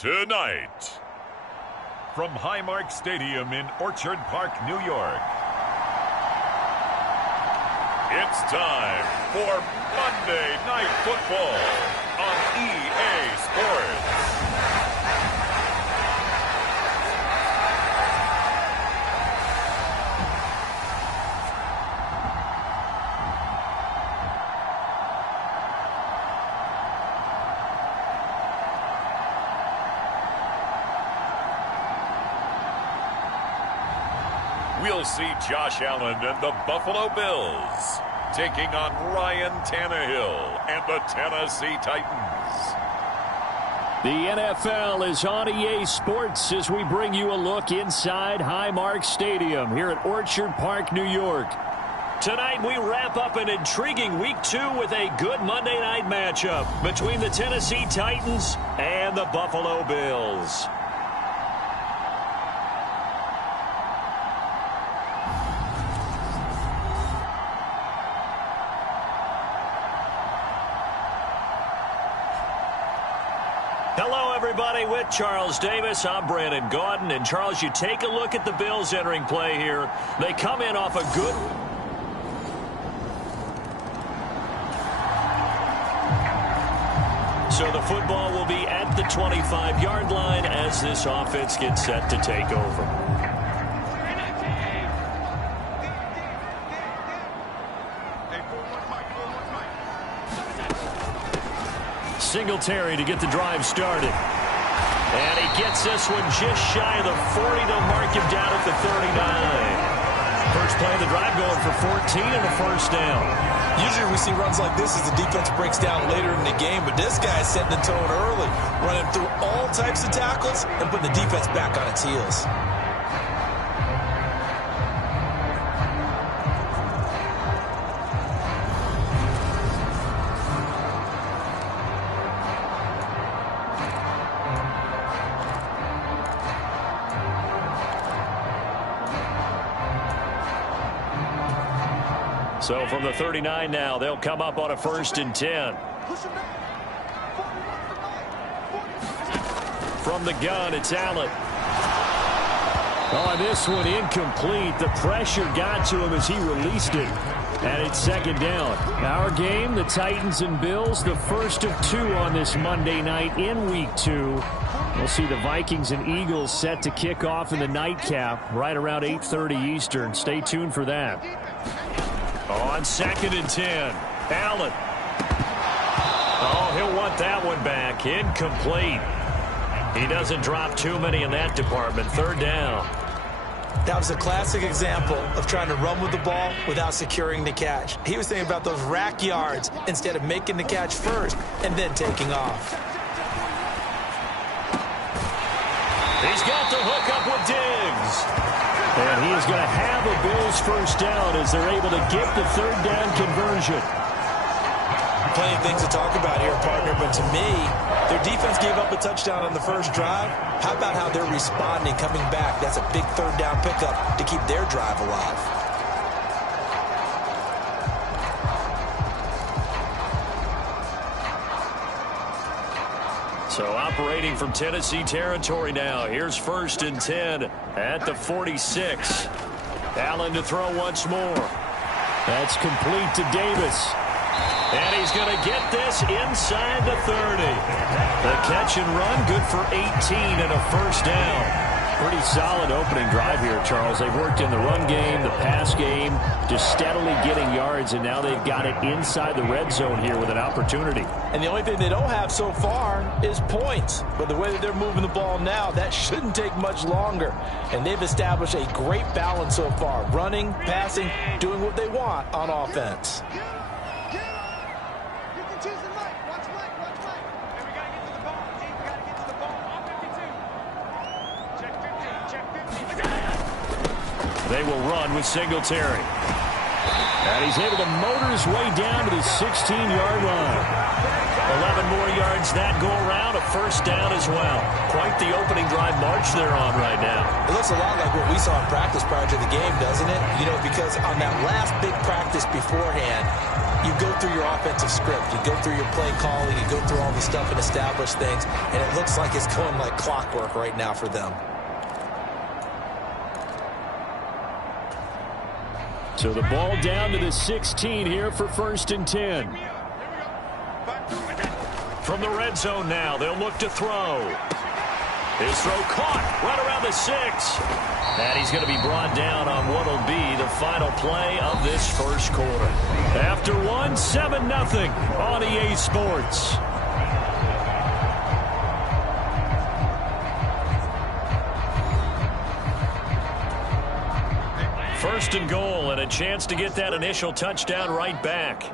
Tonight, from Highmark Stadium in Orchard Park, New York, it's time for Monday Night Football on EA Sports. We'll see Josh Allen and the Buffalo Bills taking on Ryan Tannehill and the Tennessee Titans. The NFL is on EA Sports as we bring you a look inside Highmark Stadium here at Orchard Park, New York. Tonight we wrap up an intriguing Week 2 with a good Monday night matchup between the Tennessee Titans and the Buffalo Bills. Hello, everybody. With Charles Davis, I'm Brandon Gaudin. And, Charles, you take a look at the Bills entering play here. They come in off a good... So the football will be at the 25-yard line as this offense gets set to take over. Singletary to get the drive started. And he gets this one just shy of the 40. They'll mark him down at the 39. First play of the drive going for 14 and a first down. Usually we see runs like this as the defense breaks down later in the game, but this guy is setting the tone early, running through all types of tackles and putting the defense back on its heels. So from the 39 now, they'll come up on a 1st and 10. From the gun, it's Allen. Oh, this one incomplete. The pressure got to him as he released it. And it's 2nd down. Our game, the Titans and Bills, the first of 2 on this Monday night in Week 2. We'll see the Vikings and Eagles set to kick off in the nightcap right around 8:30 Eastern. Stay tuned for that. On 2nd and 10, Allen. Oh, he'll want that one back. Incomplete. He doesn't drop too many in that department. 3rd down. That was a classic example of trying to run with the ball without securing the catch. He was thinking about those rack yards instead of making the catch first and then taking off. He's got the hook up with Diggs. And he is going to have a Bills first down as they're able to get the 3rd down conversion. Plenty of things to talk about here, partner, but to me, their defense gave up a touchdown on the first drive. How about how they're responding, coming back? That's a big 3rd down pickup to keep their drive alive. So operating from Tennessee territory now. Here's 1st and 10 at the 46. Allen to throw once more. That's complete to Davis. And he's going to get this inside the 30. The catch and run good for 18 and a first down. Pretty solid opening drive here, Charles. They've worked in the run game, the pass game, just steadily getting yards, and now they've got it inside the red zone here with an opportunity. And the only thing they don't have so far is points. But the way that they're moving the ball now, that shouldn't take much longer. And they've established a great balance so far. Running, passing, doing what they want on offense. They will run with Singletary. And he's able to motor his way down to the 16-yard line. 11 more yards that go around, a first down as well. Quite the opening drive march they're on right now. It looks a lot like what we saw in practice prior to the game, doesn't it? You know, because on that last big practice beforehand, you go through your offensive script. You go through your play calling. You go through all the stuff and establish things. And it looks like it's going like clockwork right now for them. So the ball down to the 16 here for 1st and 10. From the red zone now, they'll look to throw. His throw caught right around the 6. And he's going to be brought down on what will be the final play of this first quarter. After one, 7-0 on EA Sports. First and goal, and a chance to get that initial touchdown right back.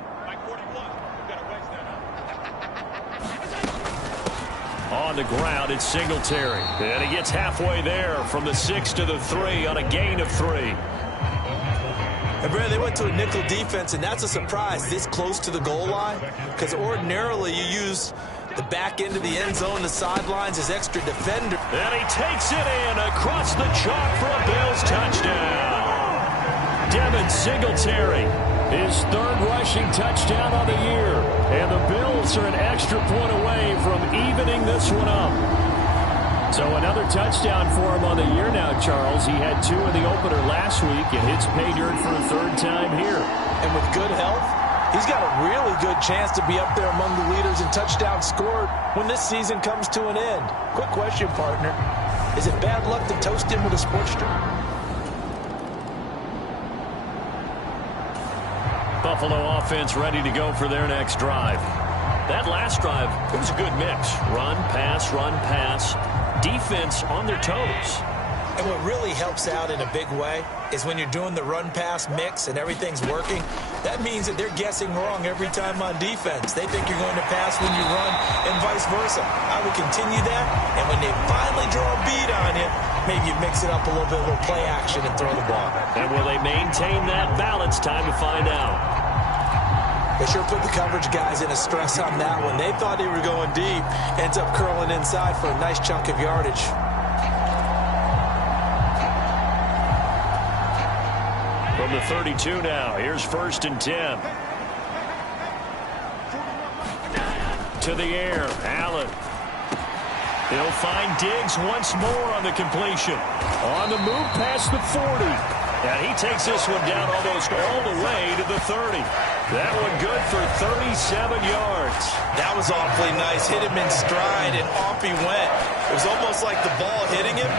On the ground, it's Singletary. And he gets halfway there from the 6 to the 3 on a gain of 3. And Brad, they went to a nickel defense, and that's a surprise this close to the goal line, because ordinarily you use the back end of the end zone, the sidelines as extra defender. And he takes it in across the chalk for a Bills touchdown. Devin Singletary, his 3rd rushing touchdown on the year. And the Bills are an extra point away from evening this one up. So another touchdown for him on the year now, Charles. He had 2 in the opener last week and hits pay dirt for a 3rd time here. And with good health, he's got a really good chance to be up there among the leaders in touchdowns scored when this season comes to an end. Quick question, partner. Is it bad luck to toast him with a sports drink? Buffalo offense ready to go for their next drive. That last drive, it was a good mix. Run, pass, defense on their toes. And what really helps out in a big way is when you're doing the run-pass mix and everything's working, that means that they're guessing wrong every time on defense. They think you're going to pass when you run and vice versa. I would continue that, and when they finally draw a beat on you, maybe you mix it up a little bit, a little play action and throw the ball. And will they maintain that balance? Time to find out. They sure put the coverage guys in a stress on that one. They thought they were going deep, ends up curling inside for a nice chunk of yardage. From the 32 now, here's 1st and 10. To the air, Allen. He'll find Diggs once more on the completion. On the move past the 40. And he takes this one down almost all the way to the 30. That one good for 37 yards. That was awfully nice. Hit him in stride, and off he went. It was almost like the ball hitting him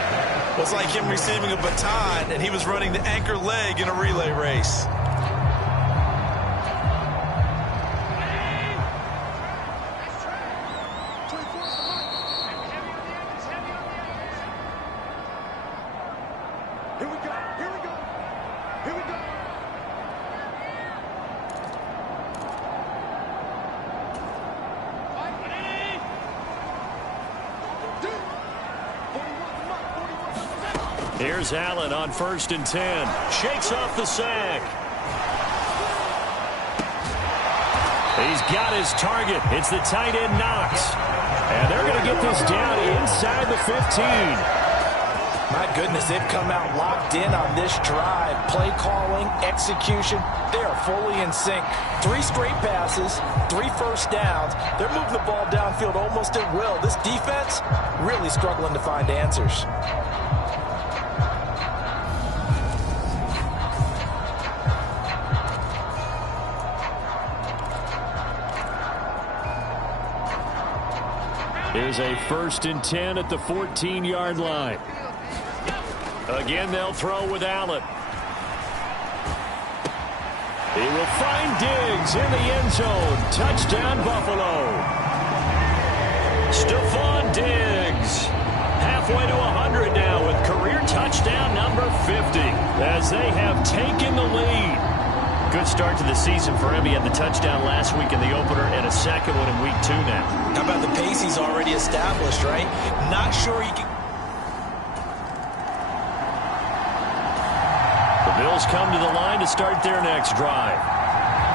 was like him receiving a baton, and he was running the anchor leg in a relay race. Here's Allen on 1st and 10. Shakes off the sack. He's got his target. It's the tight end Knox. And they're going to get this down inside the 15. My goodness, they've come out locked in on this drive. Play calling, execution, they are fully in sync. 3 straight passes, 3 first downs. They're moving the ball downfield almost at will. This defense really struggling to find answers. Here's a 1st and 10 at the 14-yard line. Again, they'll throw with Allen. He will find Diggs in the end zone. Touchdown, Buffalo. Stephon Diggs. Halfway to 100 now with career touchdown number 50 as they have taken the lead. Good start to the season for him. He had the touchdown last week in the opener and a second one in week 2 now. How about the pace he's already established, right? Not sure he can. The Bills come to the line to start their next drive.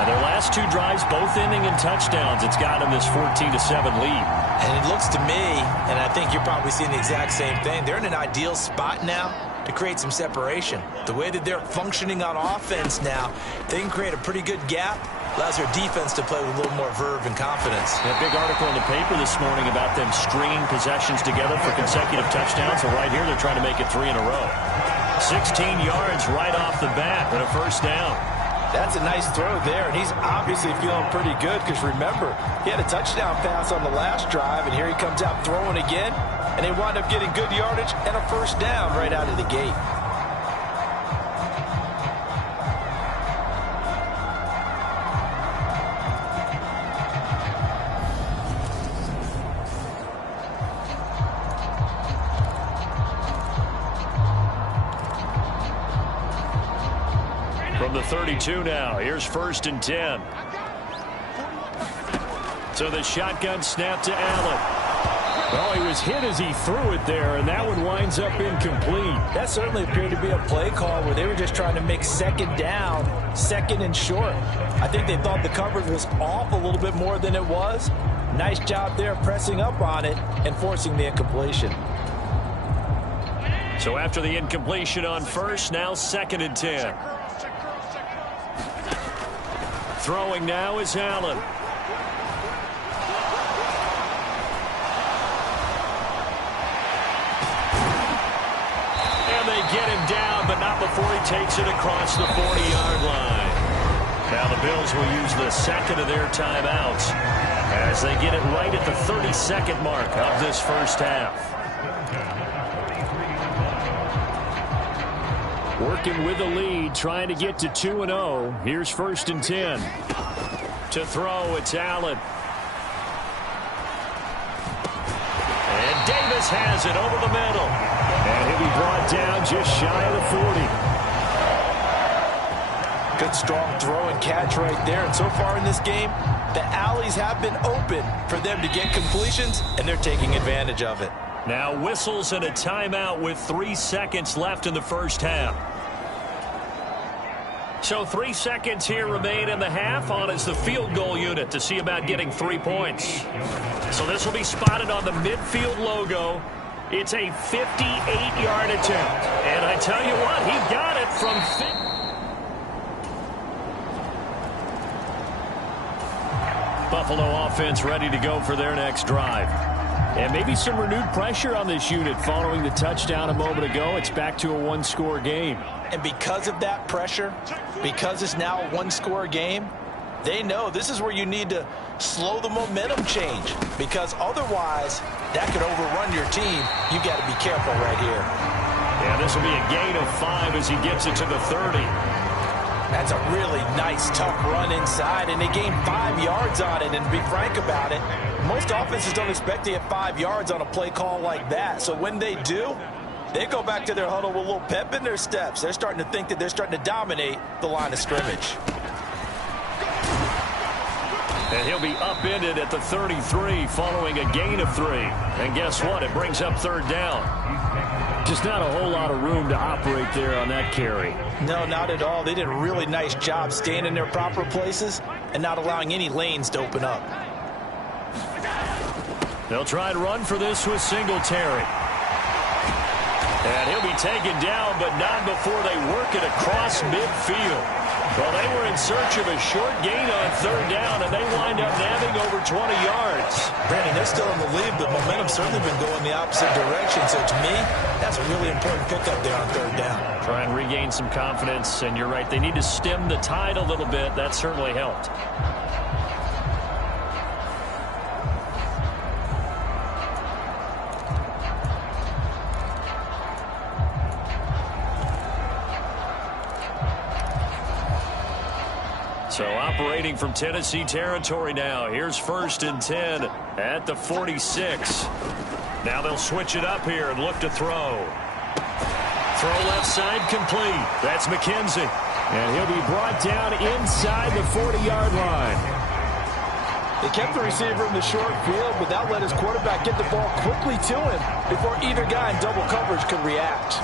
And their last 2 drives, both ending in touchdowns. It's got them this 14-7 lead. And it looks to me, and I think you're probably seeing the exact same thing, they're in an ideal spot now to create some separation. The way that they're functioning on offense now, they can create a pretty good gap Allows their defense to play with a little more verve and confidence. A big article in the paper this morning about them stringing possessions together for consecutive touchdowns. So right here, they're trying to make it 3 in a row. 16 yards right off the bat and a first down. That's a nice throw there, and he's obviously feeling pretty good because, remember, he had a touchdown pass on the last drive, and here he comes out throwing again, and they wind up getting good yardage and a first down right out of the gate. From the 32 now, here's 1st and 10. So the shotgun snap to Allen. Well, he was hit as he threw it there, and that one winds up incomplete. That certainly appeared to be a play call where they were just trying to make second down, second and short. I think they thought the coverage was off a little bit more than it was. Nice job there pressing up on it and forcing the incompletion. So after the incompletion on first, now 2nd and 10. Throwing now is Allen. And they get him down, but not before he takes it across the 40-yard line. Now the Bills will use the second of their timeouts as they get it right at the 32nd mark of this first half. Working with the lead, trying to get to 2-0. Here's 1st and 10. To throw, it's Allen. And Davis has it over the middle. And he'll be brought down just shy of the 40. Good, strong throw and catch right there. And so far in this game, the alleys have been open for them to get completions, and they're taking advantage of it. Now whistles and a timeout with 3 seconds left in the first half. So 3 seconds here remain in the half. On is the field goal unit to see about getting 3 points. So this will be spotted on the midfield logo. It's a 58-yard attempt. And I tell you what, he got it from 50. Buffalo offense ready to go for their next drive. And maybe some renewed pressure on this unit following the touchdown a moment ago. It's back to a one-score game. And because of that pressure, because it's now a one-score game, they know this is where you need to slow the momentum change, because otherwise that could overrun your team. You got to be careful right here. Yeah, this will be a gain of 5 as he gets it to the 30. That's a really nice, tough run inside, and they gained 5 yards on it. And to be frank about it, most offenses don't expect to get 5 yards on a play call like that. So when they do, they go back to their huddle with a little pep in their steps. They're starting to think that they're starting to dominate the line of scrimmage. And he'll be upended at the 33 following a gain of 3. And guess what? It brings up 3rd down. Just not a whole lot of room to operate there on that carry. No, not at all. They did a really nice job staying in their proper places and not allowing any lanes to open up. They'll try and run for this with Singletary. And he'll be taken down, but not before they work it across midfield. Well, they were in search of a short gain on 3rd down, and they wind up nabbing over 20 yards. Brandon, they're still in the lead, but momentum's certainly been going the opposite direction. So to me, that's a really important pickup there on 3rd down. Try and regain some confidence, and you're right. They need to stem the tide a little bit. That certainly helped. So operating from Tennessee territory now. Here's 1st and 10 at the 46. Now they'll switch it up here and look to throw. Throw left side complete. That's McKenzie. And he'll be brought down inside the 40-yard line. They kept the receiver in the short field, but that let his quarterback get the ball quickly to him before either guy in double coverage could react.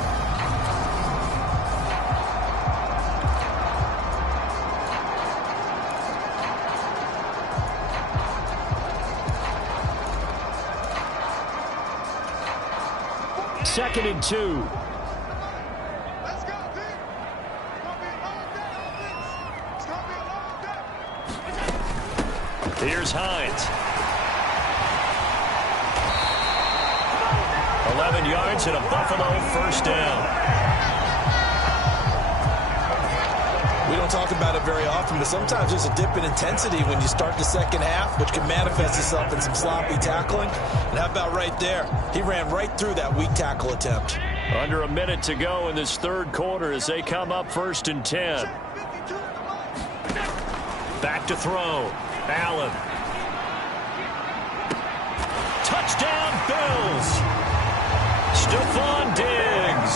Second and 2. Here's Hines. 11 yards and a Buffalo first down. We don't talk about it very often, but sometimes there's a dip in intensity when you start the second half, which can manifest itself in some sloppy tackling. And how about right there? He ran right through that weak tackle attempt. Under a minute to go in this third quarter as they come up 1st and 10. Back to throw. Allen. Touchdown, Bills. Stephon Diggs.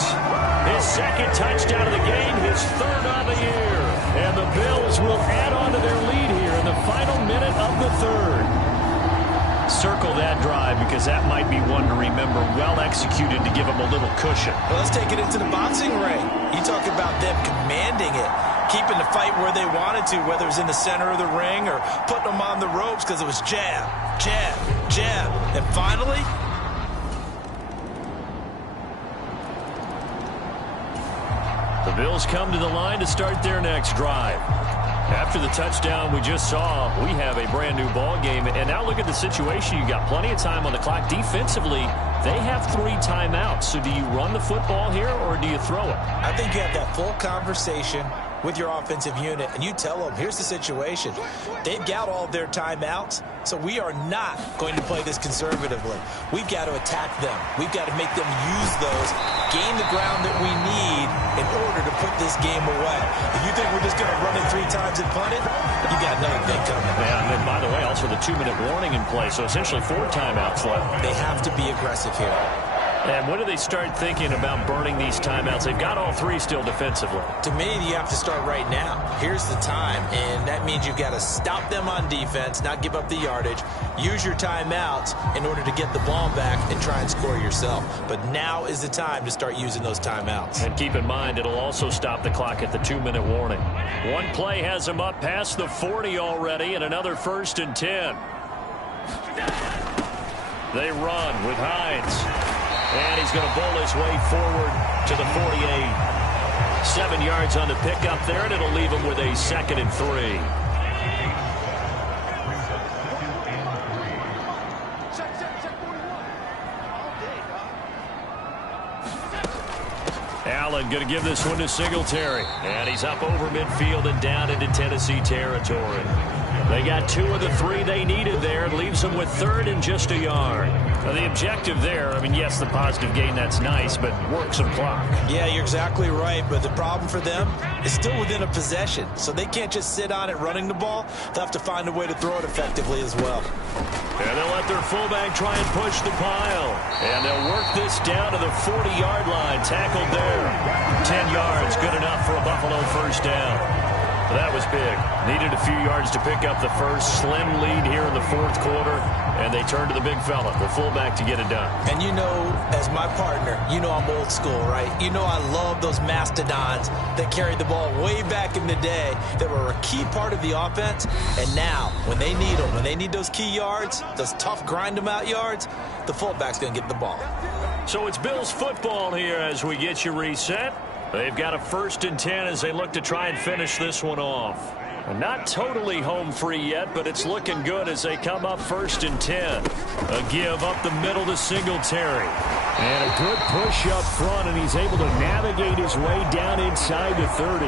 His second touchdown of the game, his third of the year. And the Bills will add on to their lead here in the final minute of the third. Circle that drive because that might be one to remember. Well executed to give them a little cushion. Well, let's take it into the boxing ring. You talk about them commanding it, keeping the fight where they wanted to, whether it was in the center of the ring or putting them on the ropes because it was jab, jab, jab. And finally, the Bills come to the line to start their next drive. After the touchdown we just saw, we have a brand new ball game. And now look at the situation. You got plenty of time on the clock. Defensively, they have 3 timeouts. So do you run the football here or do you throw it? I think you have that full conversation with your offensive unit, and you tell them, here's the situation. They've got all of their timeouts, so we are not going to play this conservatively. We've got to attack them. We've got to make them use those, gain the ground that we need in order to put this game away. If you think we're just going to run it 3 times and punt it, you got another thing coming. Yeah, and then, by the way, also the 2-minute warning in play, so essentially 4 timeouts left. They have to be aggressive here. And when do they start thinking about burning these timeouts? They've got all 3 still defensively. To me, you have to start right now. Here's the time, and that means you've got to stop them on defense, not give up the yardage, use your timeouts in order to get the ball back and try and score yourself. But now is the time to start using those timeouts. And keep in mind, it'll also stop the clock at the 2-minute warning. One play has them up past the 40 already, and another 1st and 10. They run with Hines. And he's going to bowl his way forward to the 48. 7 yards on the pickup there, and it'll leave him with a 2nd and 3. Allen going to give this one to Singletary. And he's up over midfield and down into Tennessee territory. They got 2 of the 3 they needed there. It leaves them with 3rd and just a yard. Now, the objective there, I mean, yes, the positive gain, that's nice, but work some clock. Yeah, you're exactly right, but the problem for them is still within a possession, so they can't just sit on it running the ball. They'll have to find a way to throw it effectively as well. And they'll let their fullback try and push the pile. And they'll work this down to the 40-yard line. Tackled there. 10 yards, good enough for a Buffalo first down. That was big. Needed a few yards to pick up the first. Slim lead here in the 4th quarter. And they turn to the big fella, the fullback, to get it done. And you know, as my partner, you know I'm old school, right? You know I love those mastodons that carried the ball way back in the day that were a key part of the offense. And now, when they need them, when they need those key yards, those tough grind-them-out yards, the fullback's going to get the ball. So it's Bills football here as we get you reset. They've got a 1st and 10 as they look to try and finish this one off. Not totally home free yet, but it's looking good as they come up 1st and 10. A give up the middle to Singletary. And a good push up front, and he's able to navigate his way down inside the 30.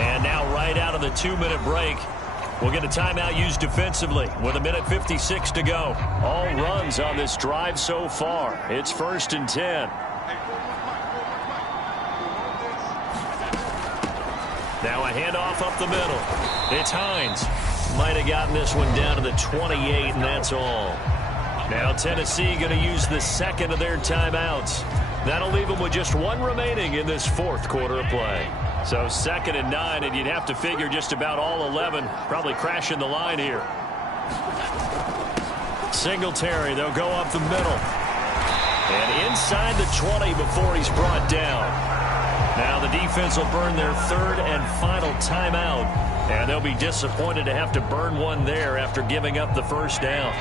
And now right out of the 2-minute break, we'll get a timeout used defensively with 1:56 to go. All runs on this drive so far. It's 1st and 10. Now a handoff up the middle. It's Hines. Might have gotten this one down to the 28, and that's all. Now Tennessee going to use the 2nd of their timeouts. That'll leave them with just 1 remaining in this 4th quarter of play. So 2nd and 9, and you'd have to figure just about all 11 probably crashing the line here. Singletary, they'll go up the middle. And inside the 20 before he's brought down. Now the defense will burn their 3rd and final timeout. And they'll be disappointed to have to burn one there after giving up the first down.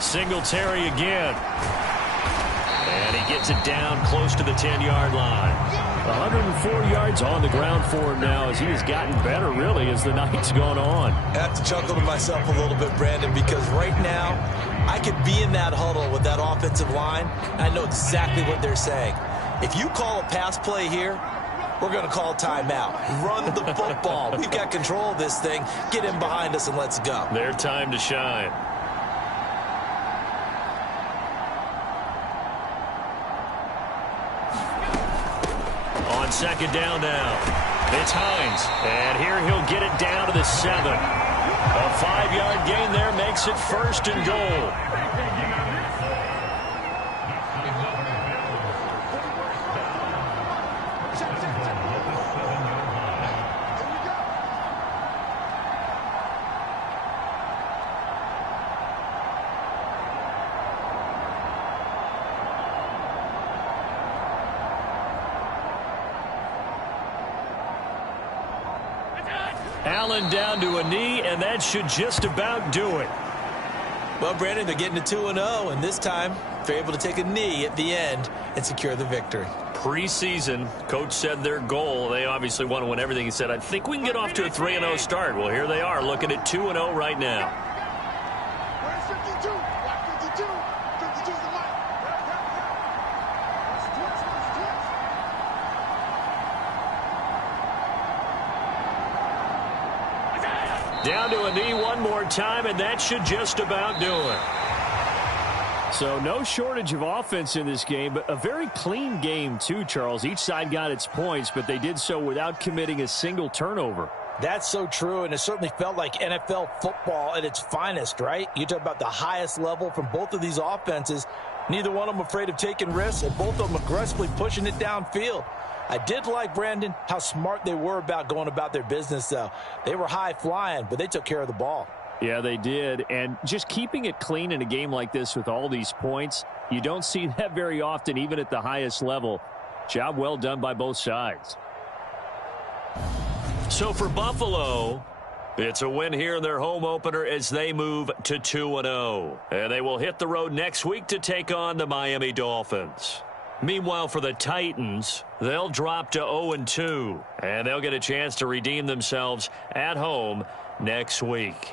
Singletary again. And he gets it down close to the 10-yard line. 104 yards on the ground for him now as he has gotten better, really, as the night's gone on. I have to chuckle to myself a little bit, Brandon, because right now I could be in that huddle with that offensive line. I know exactly what they're saying. If you call a pass play here, we're going to call timeout. Run the football. We've got control of this thing. Get in behind us and let's go. Their time to shine. On second down now, it's Hines. And here he'll get it down to the 7. A 5-yard gain there makes it 1st and goal. Allen down to a knee, and that should just about do it. Well, Brandon, they're getting to 2-0, and this time they're able to take a knee at the end and secure the victory. Preseason, coach said their goal, they obviously want to win everything. He said, I think we can get off to a 3-0 start. Well, here they are looking at 2-0 right now. Where's 52? 52. 52 is the line. Down to a knee one more time, and that should just about do it. So no shortage of offense in this game, but a very clean game too, Charles. Each side got its points, but they did so without committing a single turnover. That's so true, and it certainly felt like NFL football at its finest, right? You talk about the highest level from both of these offenses. Neither one of them afraid of taking risks, and both of them aggressively pushing it downfield. I did like, Brandon, how smart they were about going about their business, though. They were high-flying, but they took care of the ball. Yeah, they did. And just keeping it clean in a game like this with all these points, you don't see that very often, even at the highest level. Job well done by both sides. So for Buffalo, it's a win here in their home opener as they move to 2-0. And they will hit the road next week to take on the Miami Dolphins. Meanwhile, for the Titans, they'll drop to 0-2, and they'll get a chance to redeem themselves at home next week.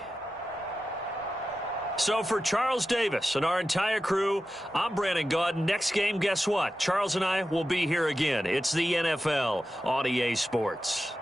So for Charles Davis and our entire crew, I'm Brandon Gaudin. Next game, guess what? Charles and I will be here again. It's the NFL on EA Sports.